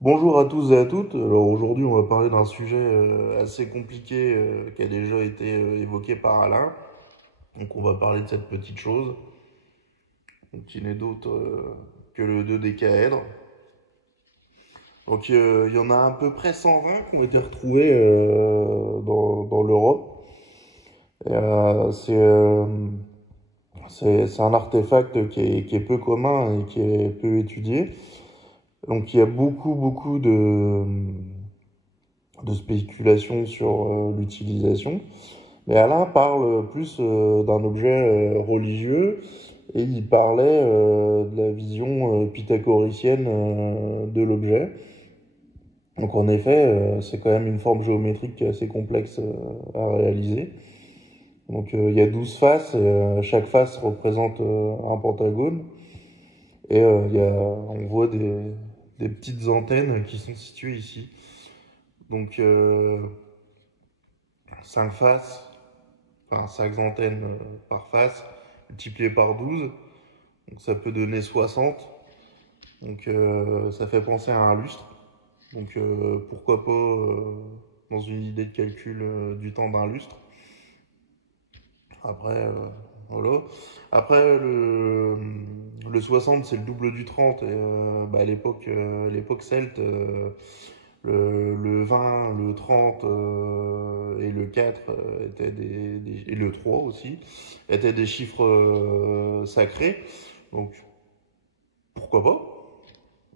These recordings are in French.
Bonjour à tous et à toutes. Alors aujourd'hui, on va parler d'un sujet assez compliqué qui a déjà été évoqué par Alain. Donc on va parler de cette petite chose, donc, qui n'est d'autre que le 2 décaèdre. Donc il y en a à peu près 120 qui ont été retrouvés dans l'Europe. Et, c'est un artefact qui est peu commun et qui est peu étudié. Donc il y a beaucoup de spéculation sur l'utilisation. Mais Alain parle plus d'un objet religieux et il parlait de la vision pythagoricienne de l'objet. Donc en effet, c'est quand même une forme géométrique qui est assez complexe à réaliser. Donc il y a 12 faces, chaque face représente un pentagone et on voit des petites antennes qui sont situées ici. Donc 5 faces, enfin 5 antennes par face, multiplié par 12, donc ça peut donner 60. Donc ça fait penser à un lustre. Donc pourquoi pas dans une idée de calcul du temps d'un lustre. Après, voilà. Après, le 60, c'est le double du 30. Et bah, à l'époque celte, le 20, le 30 et le 4 et le 3 aussi étaient des chiffres sacrés. Donc pourquoi pas?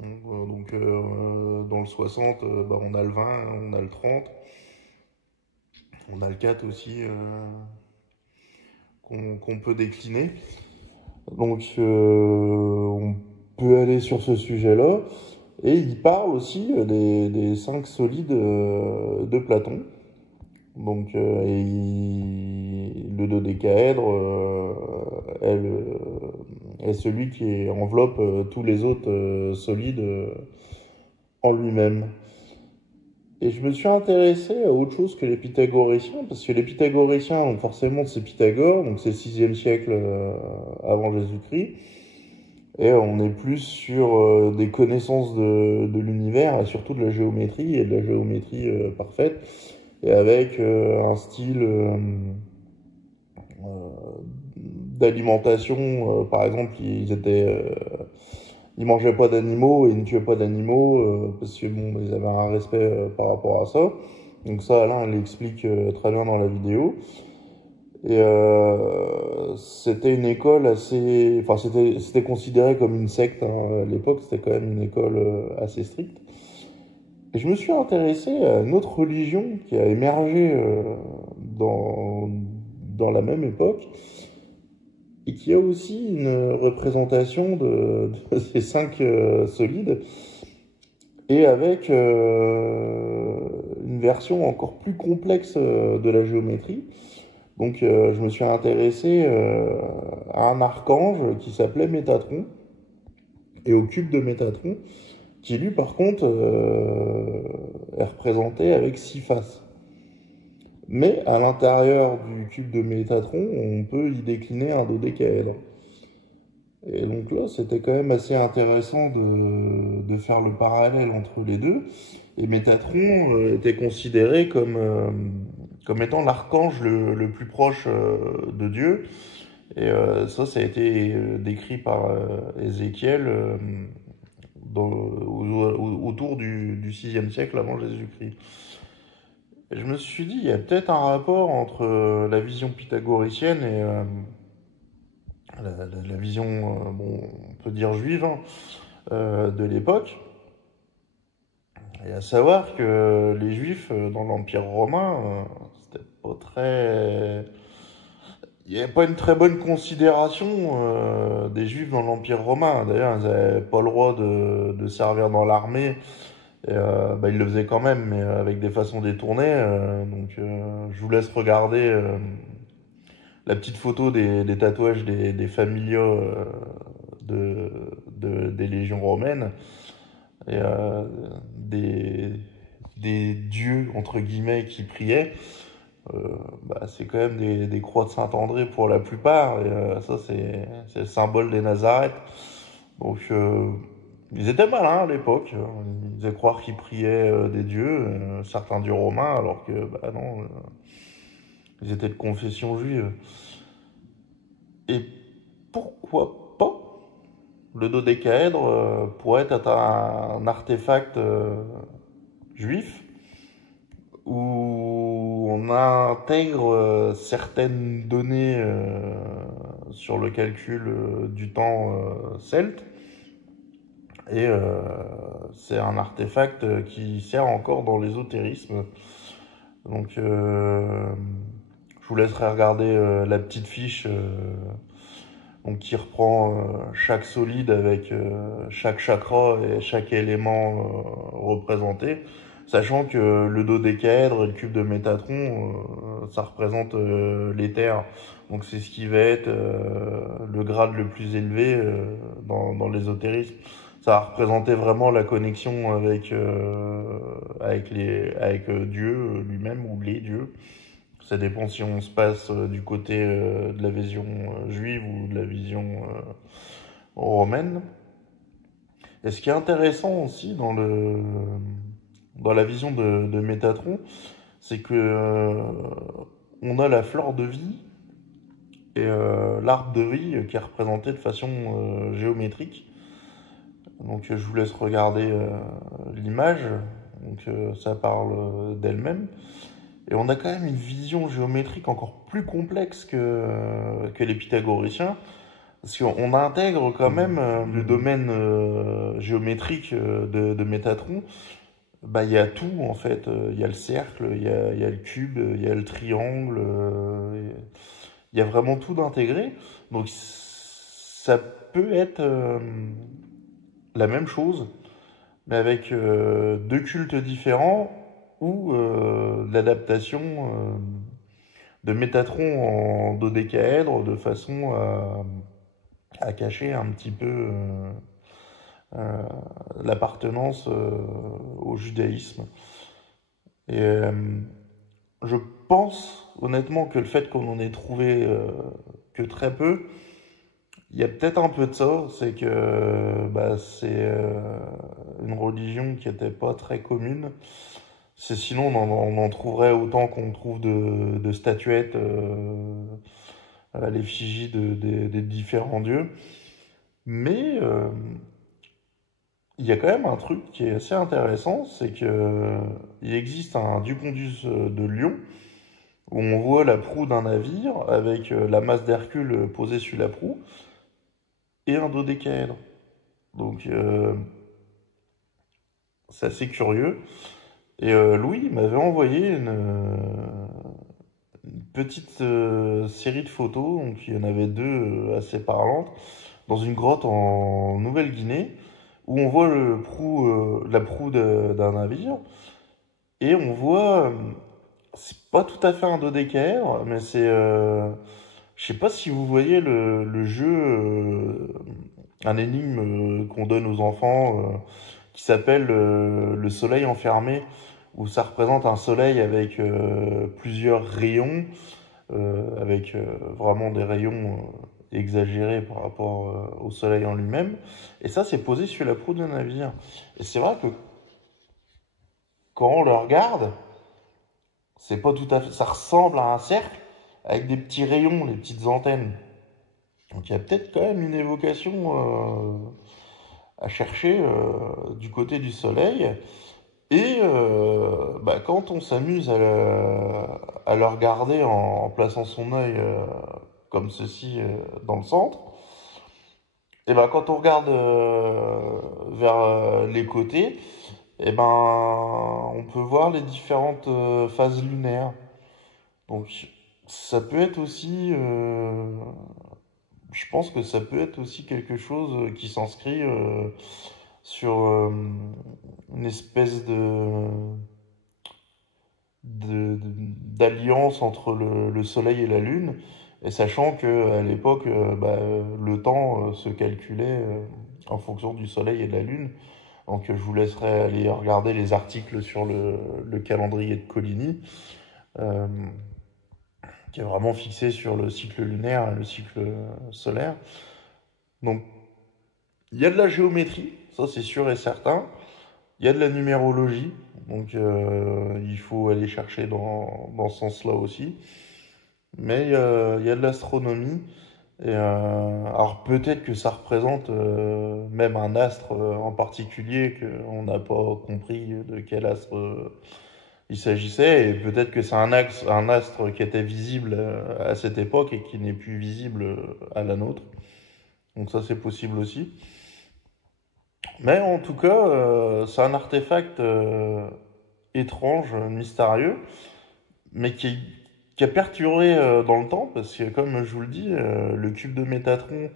Dans le 60, bah, on a le 20, on a le 30, on a le 4 aussi qu'on peut décliner. Donc on peut aller sur ce sujet-là. Et il parle aussi des 5 solides de Platon. Donc, le dodécaèdre est celui qui enveloppe tous les autres solides en lui-même. Et je me suis intéressé à autre chose que les pythagoriciens, parce que les pythagoriciens, donc forcément c'est Pythagore, donc c'est le 6e siècle avant Jésus-Christ, et on est plus sur des connaissances de l'univers, et surtout de la géométrie, et de la géométrie parfaite, et avec un style d'alimentation, par exemple, ils mangeaient pas d'animaux et ils ne tuaient pas d'animaux parce que bon, ils avaient un respect par rapport à ça. Donc ça, Alain, elle l'explique très bien dans la vidéo. Et c'était une école assez, enfin c'était considéré comme une secte hein, à l'époque. C'était quand même une école assez stricte. Et je me suis intéressé à une autre religion qui a émergé dans dans la même époque et qui a aussi une représentation de ces 5 solides et avec une version encore plus complexe de la géométrie. Donc je me suis intéressé à un archange qui s'appelait Métatron et au cube de Métatron qui lui par contre est représenté avec 6 faces. Mais à l'intérieur du cube de Métatron, on peut y décliner un dodécaèdre. Et donc là, c'était quand même assez intéressant de faire le parallèle entre les deux. Et Métatron était considéré comme étant l'archange le plus proche de Dieu. Et ça a été décrit par Ézéchiel autour du 6e siècle avant Jésus-Christ. Et je me suis dit, il y a peut-être un rapport entre la vision pythagoricienne et la vision, bon, on peut dire juive, hein, de l'époque. Et à savoir que les juifs dans l'Empire romain, c'était pas très. Il n'y avait pas une très bonne considération des juifs dans l'Empire romain. D'ailleurs, ils n'avaient pas le droit de servir dans l'armée. Et, bah, ils le faisaient quand même, mais avec des façons détournées. Je vous laisse regarder la petite photo des tatouages des familiaux de, des légions romaines et des dieux, entre guillemets, qui priaient. Bah, c'est quand même des croix de Saint-André pour la plupart. Et ça, c'est le symbole des Nazareth. Donc, Ils étaient malins à l'époque. Ils faisaient croire qu'ils priaient des dieux, certains dieux romains, alors que, bah non, ils étaient de confession juive. Et pourquoi pas le dodécaèdre pourrait être un artefact juif où on intègre certaines données sur le calcul du temps celte. Et c'est un artefact qui sert encore dans l'ésotérisme. Donc je vous laisserai regarder la petite fiche donc, qui reprend chaque solide avec chaque chakra et chaque élément représenté. Sachant que le dodécaèdre et le cube de Métatron, ça représente l'éther. Donc c'est ce qui va être le grade le plus élevé dans l'ésotérisme. Ça va représenter vraiment la connexion avec Dieu lui-même ou les dieux. Ça dépend si on se passe du côté de la vision juive ou de la vision romaine. Et ce qui est intéressant aussi dans la vision de Métatron, c'est que on a la fleur de vie et l'arbre de vie qui est représenté de façon géométrique. Donc je vous laisse regarder l'image. Donc ça parle d'elle-même. Et on a quand même une vision géométrique encore plus complexe que les pythagoriciens. Parce qu'on intègre quand même le domaine géométrique de Métatron. Bah, il y a tout en fait. Il y a le cercle, il y a le cube, il y a le triangle. Il y a vraiment tout d'intégré. Donc ça peut être la même chose, mais avec deux cultes différents ou l'adaptation de Métatron en dodécaèdre de façon à cacher un petit peu euh, l'appartenance au judaïsme. Et je pense honnêtement que le fait qu'on en ait trouvé que très peu, il y a peut-être un peu de ça, c'est que bah, c'est une religion qui n'était pas très commune. C'est sinon on en trouverait autant qu'on trouve de statuettes à l'effigie des différents dieux. Mais il y a quand même un truc qui est assez intéressant, c'est que il existe un Ducondus de Lyon où on voit la proue d'un navire avec la masse d'Hercule posée sur la proue et un dodécaèdre. Donc c'est assez curieux. Et Louis m'avait envoyé une petite série de photos, donc il y en avait deux assez parlantes, dans une grotte en Nouvelle-Guinée, où on voit la proue d'un navire, et on voit, c'est pas tout à fait un dodécaèdre, mais c'est, je sais pas si vous voyez le jeu, un énigme qu'on donne aux enfants, qui s'appelle le soleil enfermé, où ça représente un soleil avec plusieurs rayons, avec vraiment des rayons exagérés par rapport au soleil en lui-même. Et ça, c'est posé sur la proue d'un navire. Et c'est vrai que quand on le regarde, c'est pas tout à fait, ça ressemble à un cercle avec des petits rayons, des petites antennes. Donc il y a peut-être quand même une évocation à chercher du côté du soleil. Et bah, quand on s'amuse à le regarder en plaçant son œil comme ceci dans le centre, et ben quand on regarde vers les côtés, et ben on peut voir les différentes phases lunaires. Donc ça peut être aussi, je pense que ça peut être aussi quelque chose qui s'inscrit sur une espèce d'alliance entre le Soleil et la Lune, et sachant que à l'époque, bah, le temps se calculait en fonction du Soleil et de la Lune. Donc je vous laisserai aller regarder les articles sur le calendrier de Coligny, euh, qui est vraiment fixé sur le cycle lunaire et le cycle solaire. Donc il y a de la géométrie, ça c'est sûr et certain. Il y a de la numérologie, donc il faut aller chercher dans ce sens-là aussi. Mais il y a de l'astronomie. Et alors peut-être que ça représente même un astre en particulier qu'on n'a pas compris de quel astre il s'agissait. Et peut-être que c'est un astre qui était visible à cette époque et qui n'est plus visible à la nôtre. Donc ça c'est possible aussi. Mais en tout cas, c'est un artefact étrange, mystérieux, mais qui a perturbé dans le temps, parce que comme je vous le dis, le cube de Métatron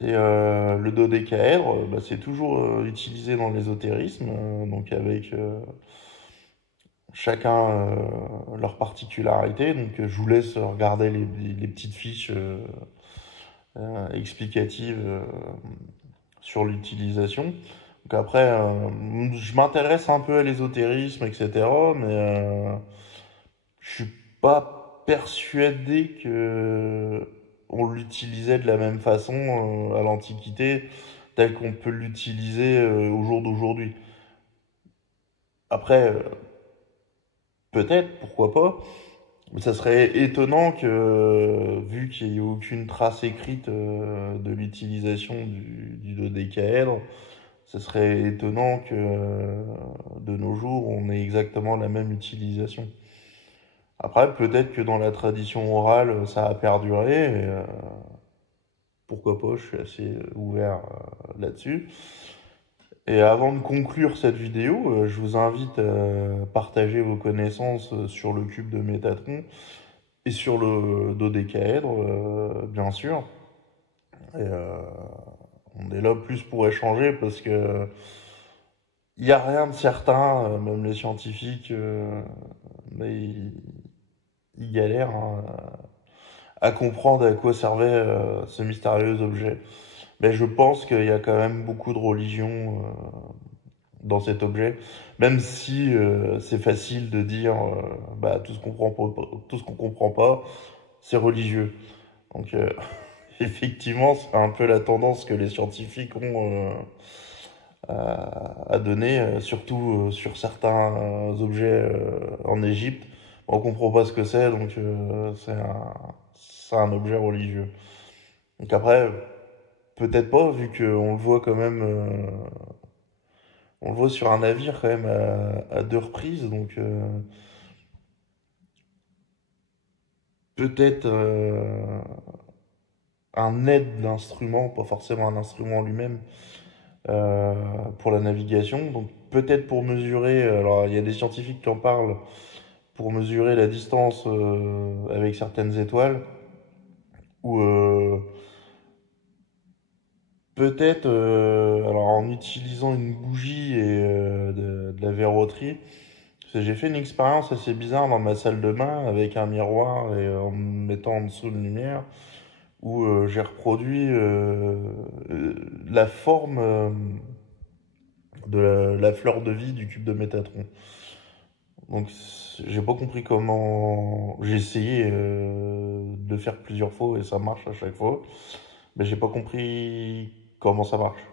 et le dodécaèdre, bah, c'est toujours utilisé dans l'ésotérisme, donc avec chacun leur particularité. Donc je vous laisse regarder les petites fiches explicatives sur l'utilisation. Donc après, je m'intéresse un peu à l'ésotérisme, etc. Mais je suis pas persuadé que on l'utilisait de la même façon à l'Antiquité, tel qu'on peut l'utiliser au jour d'aujourd'hui. Après, peut-être, pourquoi pas, mais ça serait étonnant que, vu qu'il n'y ait aucune trace écrite de l'utilisation du dodécaèdre, ce serait étonnant que de nos jours on ait exactement la même utilisation. Après, peut-être que dans la tradition orale, ça a perduré. Et, pourquoi pas, je suis assez ouvert là-dessus. Et avant de conclure cette vidéo, je vous invite à partager vos connaissances sur le cube de Métatron et sur le dodécaèdre, bien sûr. Et on est là plus pour échanger parce que il n'y a rien de certain, même les scientifiques, mais ils galèrent hein, à comprendre à quoi servait ce mystérieux objet. Mais je pense qu'il y a quand même beaucoup de religion dans cet objet, même si c'est facile de dire bah, tout ce qu'on comprend pas, c'est religieux. Donc effectivement, c'est un peu la tendance que les scientifiques ont à donner, surtout sur certains objets en Égypte. On comprend pas ce que c'est, donc c'est un objet religieux. Donc après, peut-être pas, vu qu'on le voit quand même, on le voit sur un navire quand même à deux reprises, donc peut-être un aide d'instrument, pas forcément un instrument lui-même, euh, pour la navigation. Donc peut-être pour mesurer, alors il y a des scientifiques qui en parlent, pour mesurer la distance avec certaines étoiles, ou peut-être alors en utilisant une bougie et de la verroterie. Parce que j'ai fait une expérience assez bizarre dans ma salle de bain avec un miroir et en me mettant en dessous de lumière où j'ai reproduit la forme de la fleur de vie du cube de Métatron. Donc j'ai pas compris comment. J'ai essayé de le faire plusieurs fois et ça marche à chaque fois, mais j'ai pas compris comment ça marche.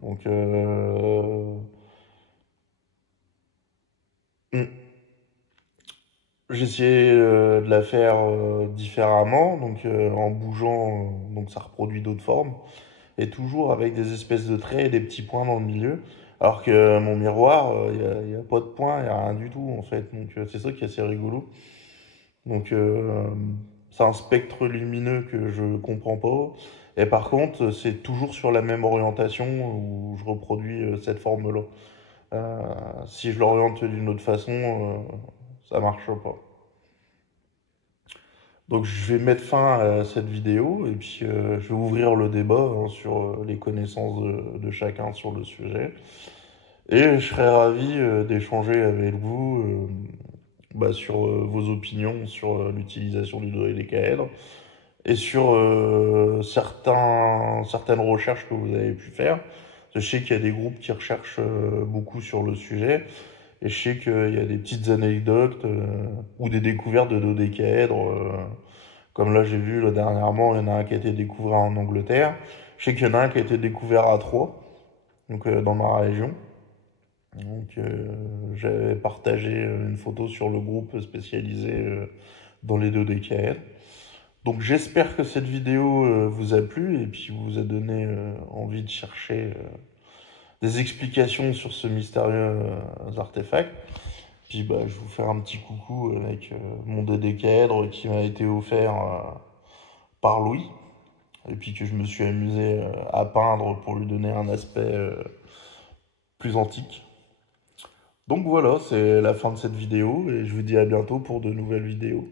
Donc hmm. J'ai essayé de la faire différemment, donc en bougeant, donc ça reproduit d'autres formes, et toujours avec des espèces de traits et des petits points dans le milieu. Alors que mon miroir, y a pas de points, il n'y a rien du tout en fait. Donc c'est ça qui est assez rigolo. Donc c'est un spectre lumineux que je comprends pas. Et par contre, c'est toujours sur la même orientation où je reproduis cette forme-là. Si je l'oriente d'une autre façon, ça marche pas. Donc je vais mettre fin à cette vidéo et puis je vais ouvrir le débat hein, sur les connaissances de chacun sur le sujet. Et je serais ravi d'échanger avec vous bah, sur vos opinions sur l'utilisation du dodécaèdre et sur certaines recherches que vous avez pu faire. Je sais qu'il y a des groupes qui recherchent beaucoup sur le sujet et je sais qu'il y a des petites anecdotes ou des découvertes de dodécaèdres. Comme là, j'ai vu là, dernièrement, il y en a un qui a été découvert en Angleterre. Je sais qu'il y en a un qui a été découvert à Troyes. donc dans ma région. Donc j'avais partagé une photo sur le groupe spécialisé dans les dodécaèdres. Donc j'espère que cette vidéo vous a plu et puis vous a donné envie de chercher des explications sur ce mystérieux artefact. Puis bah, je vais vous faire un petit coucou avec mon dodécaèdre qui m'a été offert par Louis. Et puis que je me suis amusé à peindre pour lui donner un aspect plus antique. Donc voilà, c'est la fin de cette vidéo et je vous dis à bientôt pour de nouvelles vidéos.